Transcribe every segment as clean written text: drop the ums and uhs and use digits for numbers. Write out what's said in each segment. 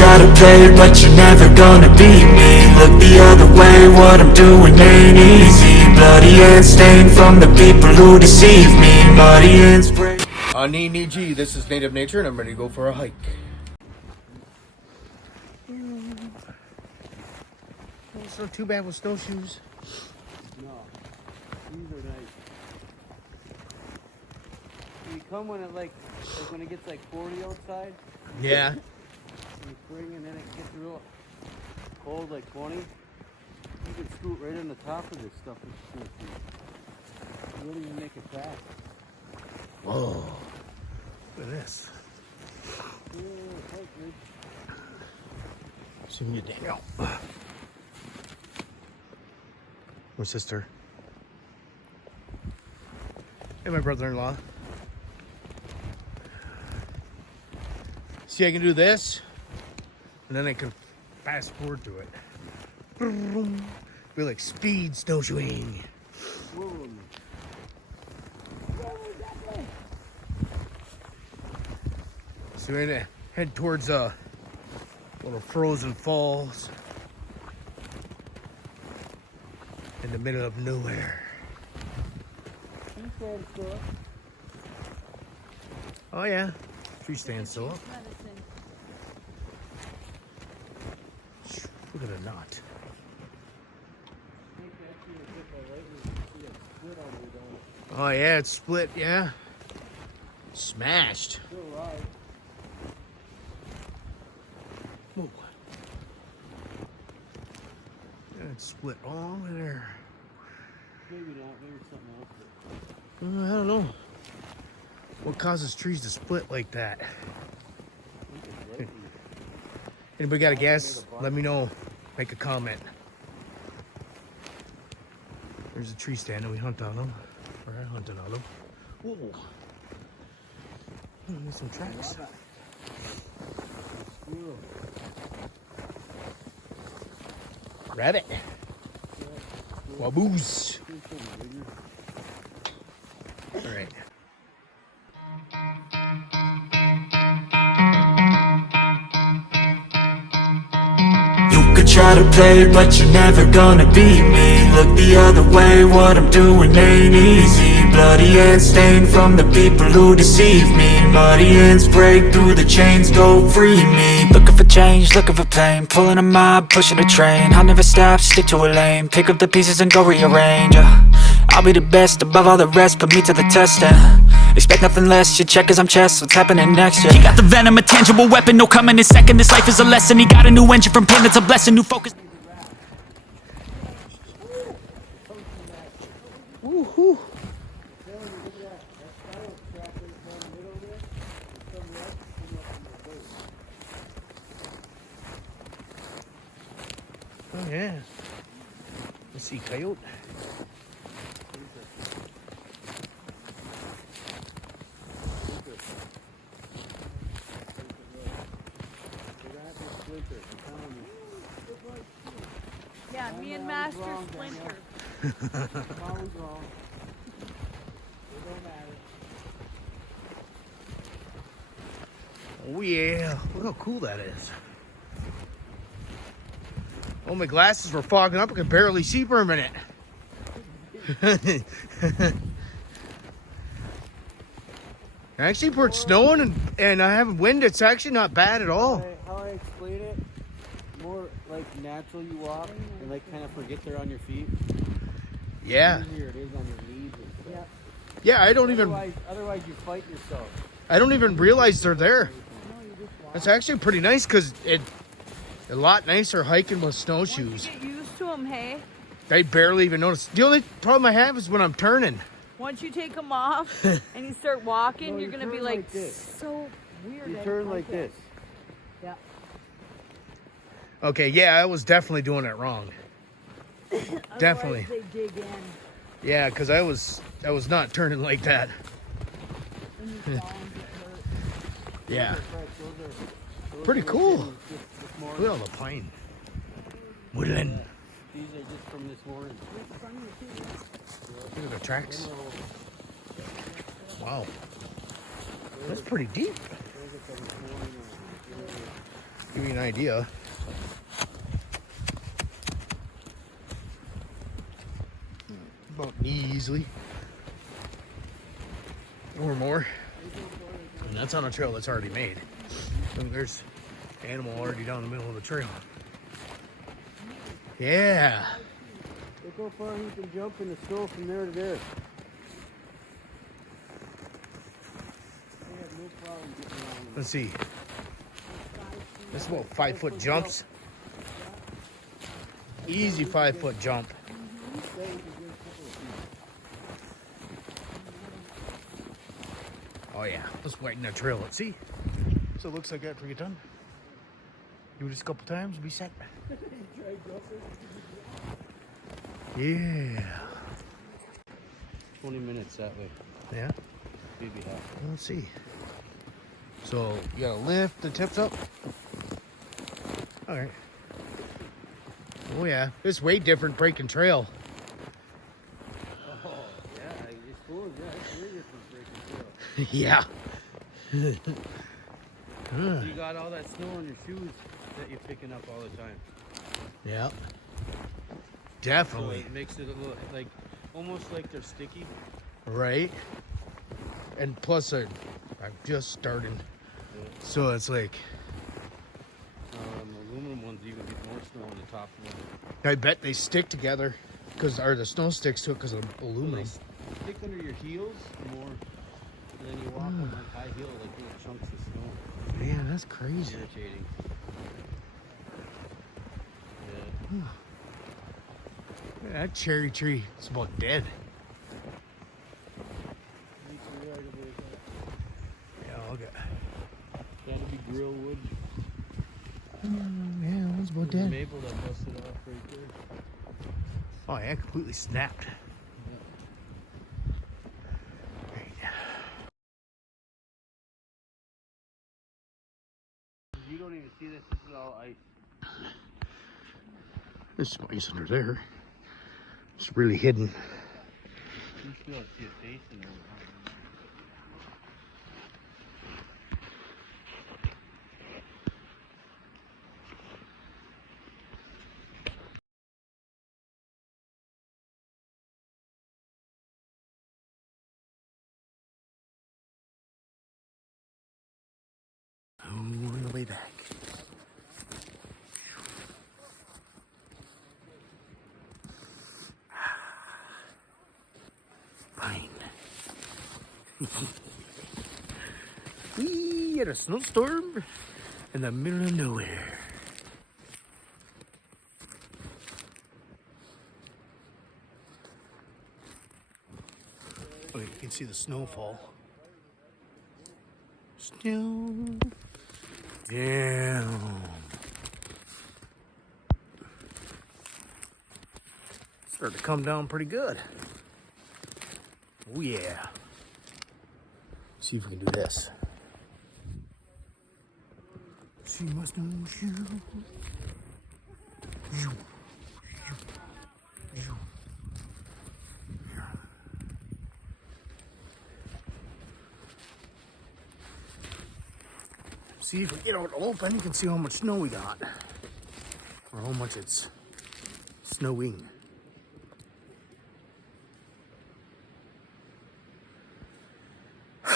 Try to play, but you're never gonna beat me. Look the other way, what I'm doing ain't easy. Bloody hands stained from the people who deceive me. Muddy hands break. G, this is Native Nature and I'm ready to go for a hike. It's not too bad with snowshoes. No, these are nice. You come when it like when it gets like 40 outside. Yeah. In spring, and then it gets real cold, like 20. You can scoot right on the top of this stuff. You wouldn't even make a crack. Whoa. Look at this. Zoom you down. My sister. And my brother-in-law. See, I can do this. And then I can fast forward to it. Be like speed snowshoeing. So we're gonna head towards little frozen falls in the middle of nowhere. Oh yeah, tree stand still up. Look at the knot. Oh yeah, it's split, yeah. Smashed. Whoa. Yeah, it's split all the way there. Maybe not, maybe something else. I don't know. What causes trees to split like that? Anybody got a guess? Let me know. Make a comment. There's a tree stand that we hunt on them. Or I hunted on them. Whoa. There's some tracks. Rabbit. Waboos. All right. Try to play, but you're never gonna beat me. Look the other way, what I'm doing ain't easy. Bloody hands stained from the people who deceive me. Muddy hands break through the chains, go free me. Looking for change, looking for pain, pulling a mob, pushing a train. I'll never stop, stick to a lane, pick up the pieces and go rearrange. I'll be the best above all the rest, put me to the test and expect nothing less, you check as I'm chess, what's happening next, yeah. He got the venom, a tangible weapon, no coming in second. This life is a lesson, he got a new engine from pain, that's a blessing, new focus. Woohoo! Oh yeah. Let's see, coyote. Yeah, me and Master Splinter. Always wrong. It don't matter. Oh yeah, look how cool that is. Oh, my glasses were fogging up. I could barely see for a minute. Actually, for it's snowing and I have wind, it's actually not bad at all. How I explain it, more like natural you walk and like kind of forget they're on your feet. Yeah. Easier it is on your knees and stuff. Yeah, I don't Otherwise you fight yourself. I don't even realize they're there. It's actually pretty nice because it's a lot nicer hiking with snowshoes. Once you get used to them, hey? I barely even notice. The only problem I have is when I'm turning. Once you take them off and you start walking, No, you're you going to be turn like like this. so weird. You I turn don't like it. this. Yeah. Okay, yeah, I was definitely doing it wrong. Definitely. Otherwise they dig in. Yeah, because I was not turning like that. And your bones get hurt. Yeah. Those Pretty are cool. this morning. Look at all the pine. Woodland. These are just from this morning. Look at the tracks. Wow. That's pretty deep. Give you an idea. About knee easily. Or more. And that's on a trail that's already made. Look, there's animal already down the middle of the trail. Yeah. Look how far he can jump in the snow from there to there. They have no problem getting around. Let's see. This is about 5-foot jumps. Easy 5-foot jump. Oh yeah, let's widen that trail. Let's see. So it looks like after we get done. Do this a couple times, be set. Yeah. 20 minutes that way. Yeah. Maybe half. Let's see. So you gotta lift the tips up. All right. Oh yeah, it's way different breaking trail. Oh, yeah, I suppose, yeah, it's really different breaking trail. Yeah. You got all that snow on your shoes that you're picking up all the time. Yeah. So Definitely. it makes it a little, like, almost like they're sticky. Right. And plus I'm just starting. So it's like, Aluminum ones even get more snow on the top of them. I bet they stick together or the snow sticks to it because of aluminum. They stick under your heels more, and then you walk on like high heel, like little chunks of snow. Man, that's crazy. Irritating. Yeah. That cherry tree is about dead. Yeah, okay. Trying to be grill wood. Yeah, that's about There's a dead. maple that busted off right there. Oh yeah, completely snapped. Right. You don't even see this. This is all ice. There's some ice under there. It's really hidden. You should be able to see a face in there. On the way back. Fine. We had a snowstorm in the middle of nowhere. Oh, you can see the snowfall. Snow. Damn. Started to come down pretty good. Oh yeah. See if we can do this. See my snowshoe. See if we get out open, you can see how much snow we got. Or how much it's snowing.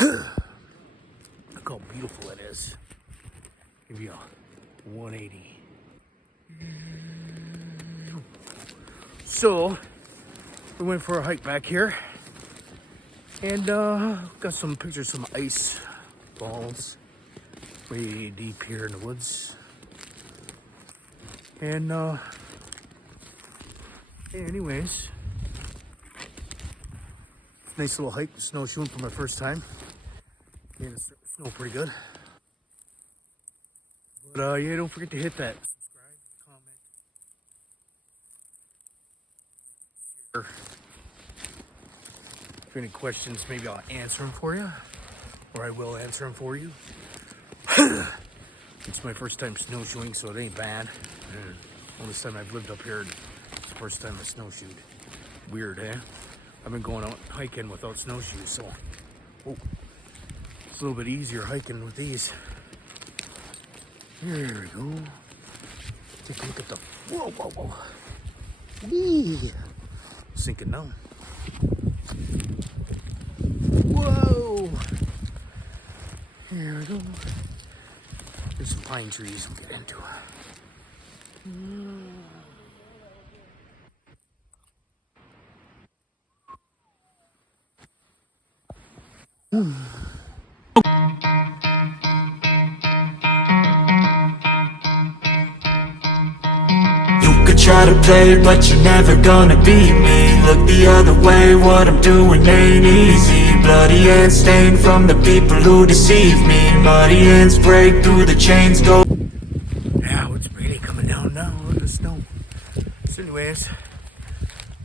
Look how beautiful it is. Give you a 180. So, we went for a hike back here. And got some pictures of some ice balls. Way deep here in the woods. And anyways, nice little hike, snowshoeing for my first time. And it's snow pretty good. But yeah, don't forget to hit that subscribe, comment, share. If any questions, maybe I'll answer them for you, or I will answer them for you. It's my first time snowshoeing, so it ain't bad. All this time I've lived up here, it's the first time I snowshoed. Weird, eh? I've been going out hiking without snowshoes, so Oh, it's a little bit easier hiking with these. There we go. Take a look at the. Whoa, whoa, whoa. Whee! Sinking down. Whoa! Here we go. There's some pine trees we'll get into. You could try to play, but you're never gonna beat me. Look the other way, what I'm doing ain't easy. Bloody hands stained from the people who deceive me. Muddy hands break through the chains, go. Now it's really coming down now. Look at the snow. So anyways,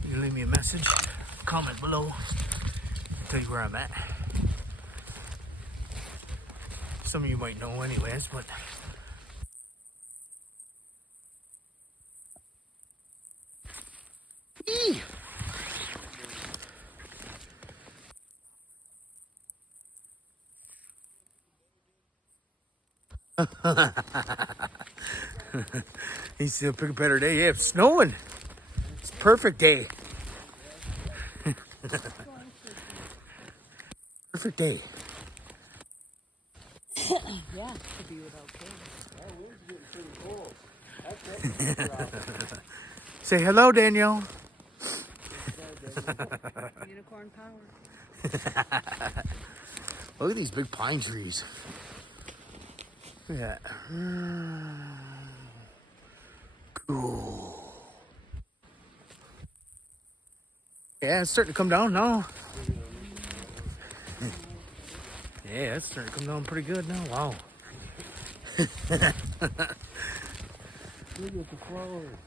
you can leave me a message, comment below, I'll tell you where I'm at. Some of you might know anyways, but Eee! He's gonna pick a better day. Yeah, it's snowing. It's a perfect day. Perfect day. Yeah, could be without kids. Say hello, Daniel. Unicorn power. Look at these big pine trees. Look at that. Cool. Yeah, it's starting to come down now. Yeah, it's starting to come down pretty good now. Wow. Look at the flowers.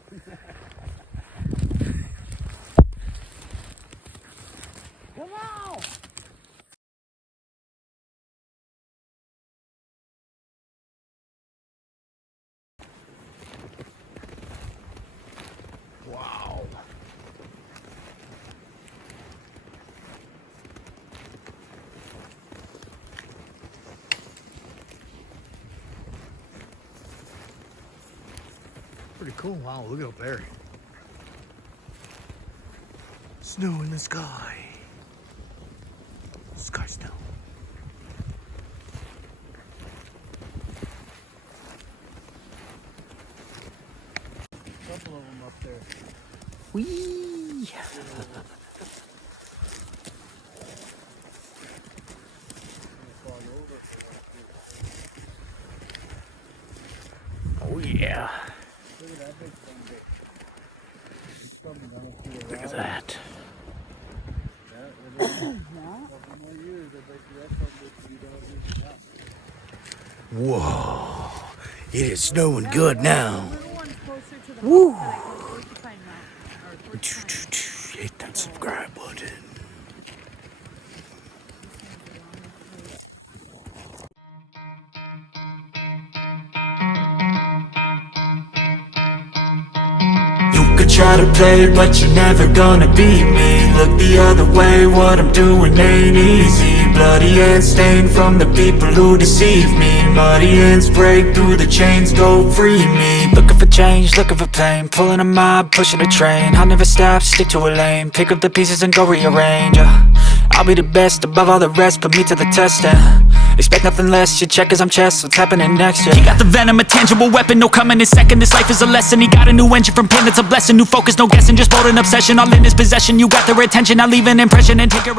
Come on! Wow. Pretty cool. Wow, look up there. Snow in the sky. Sky snow. A couple of them up there. Whee! Oh yeah. Look at that big thing. It's coming down through the Look at valley. that. Yeah, it is. Couple more years, I bet you that's how big you don't use that. Whoa. It is snowing good now. Little one's closer to the Woo. house that I go porcupine mountain, or porcupine. Hit that subscribe button. You could try to play, but you're never gonna beat me. Look the other way, what I'm doing ain't easy. Bloody hands stained from the people who deceive me. Muddy hands break through the chains, go free me. Looking for change, looking for pain, pulling a mob, pushing a train. I'll never stop, stick to a lane, pick up the pieces and go rearrange. I'll be the best above all the rest, put me to the test and expect nothing less, you check as I'm chess, what's happening next, yeah. He got the venom, a tangible weapon, no coming in second. This life is a lesson, he got a new engine from pain, that's a blessing. New focus, no guessing, just bold and obsession, all in his possession. You got their attention, I'll leave an impression and take your